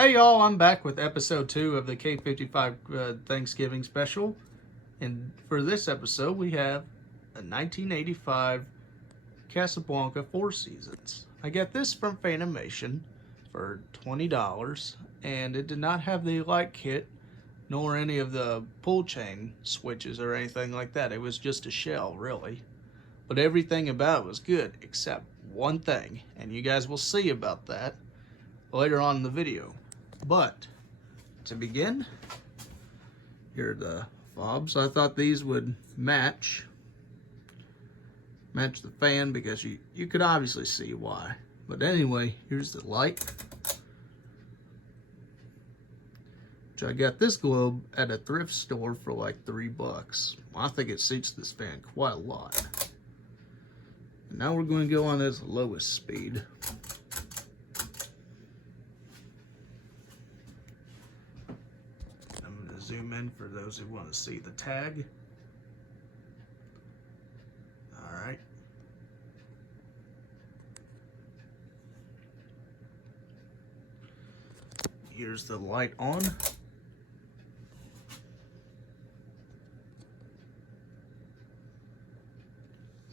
Hey y'all, I'm back with episode 2 of the K55 Thanksgiving Special. And for this episode, we have a 1985 Casablanca 4 Seasons. I got this from Fanamation for $20, and it did not have the light kit, nor any of the pull chain switches or anything like that. It was just a shell, really. But everything about it was good, except one thing, and you guys will see about that later on in the video. But to begin, here are the fobs. I thought these would match the fan because you could obviously see why. But anyway, here's the light. Which I got this globe at a thrift store for like $3. I think it suits this fan quite a lot. And now we're going to go on its lowest speed. Zoom in for those who want to see the tag. Alright. Here's the light on.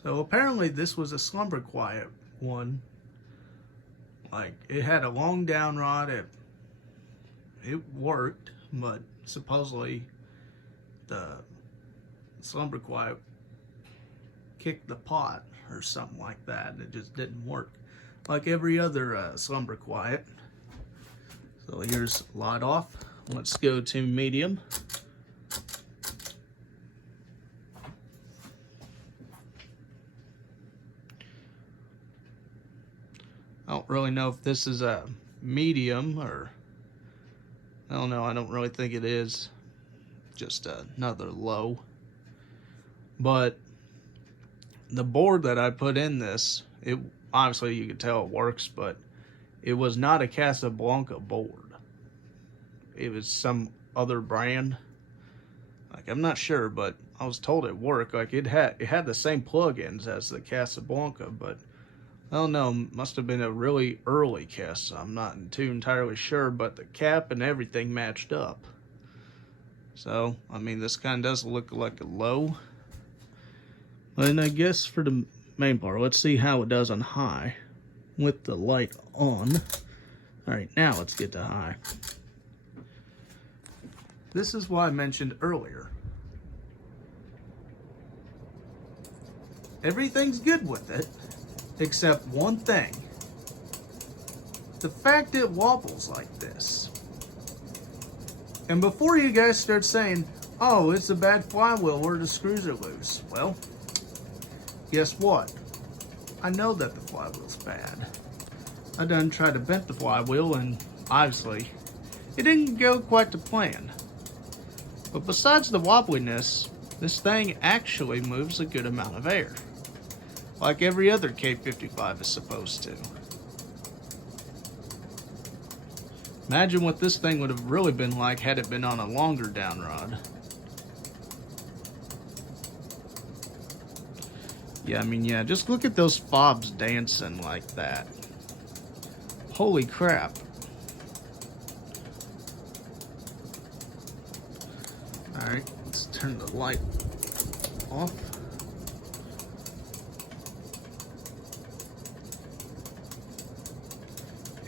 So apparently this was a slumber quiet one. Like, it had a long down rod. It worked, but supposedly the slumber quiet kicked the pot or something like that, and it just didn't work like every other slumber quiet. So here's light off. Let's go to medium. I don't really know if this is a medium or I don't know, I don't really think it is. Just another low. But the board that I put in this, it obviously you can tell it works, but it was not a Casablanca board. It was some other brand. Like, I'm not sure, but I was told it worked. Like, it had the same plugins as the Casablanca, but I don't know, must have been a really early Cas. I'm not too entirely sure, but the cap and everything matched up. So, I mean, this kind of does look like a low. And I guess for the main part, let's see how it does on high with the light on. Alright, now let's get to high. This is what I mentioned earlier. Everything's good with it. Except one thing. The fact it wobbles like this. And before you guys start saying, oh, it's a bad flywheel or the screws are loose. Well, guess what? I know that the flywheel's bad. I done tried to bend the flywheel and obviously it didn't go quite to plan. But besides the wobbliness, this thing actually moves a good amount of air. Like every other K55 is supposed to. Imagine what this thing would have really been like had it been on a longer down rod. Yeah, I mean, yeah, just look at those fobs dancing like that. Holy crap. Alright, let's turn the light off.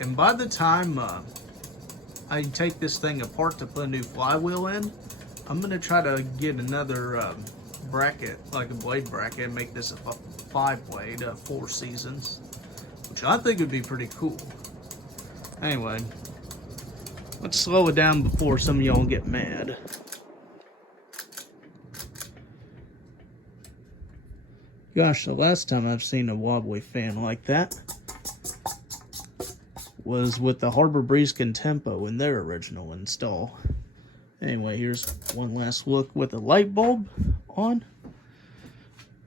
And by the time I take this thing apart to put a new flywheel in, I'm going to try to get another bracket, like a blade bracket, and make this a 5-blade, 4 seasons, which I think would be pretty cool. Anyway, let's slow it down before some of y'all get mad. Gosh, the last time I've seen a wobbly fan like that was with the Harbor Breeze Contempo in their original install. Anyway, here's one last look with the light bulb on.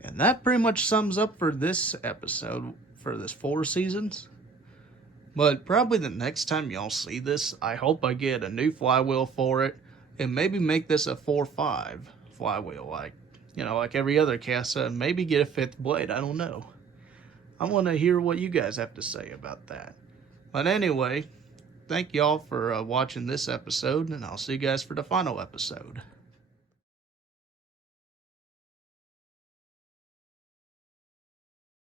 And that pretty much sums up for this episode, for this 4 seasons. But probably the next time y'all see this, I hope I get a new flywheel for it, and maybe make this a 4-5 flywheel, like, you know, like every other Casa, and maybe get a 5th blade, I don't know. I want to hear what you guys have to say about that. But anyway, thank y'all for watching this episode, and I'll see you guys for the final episode.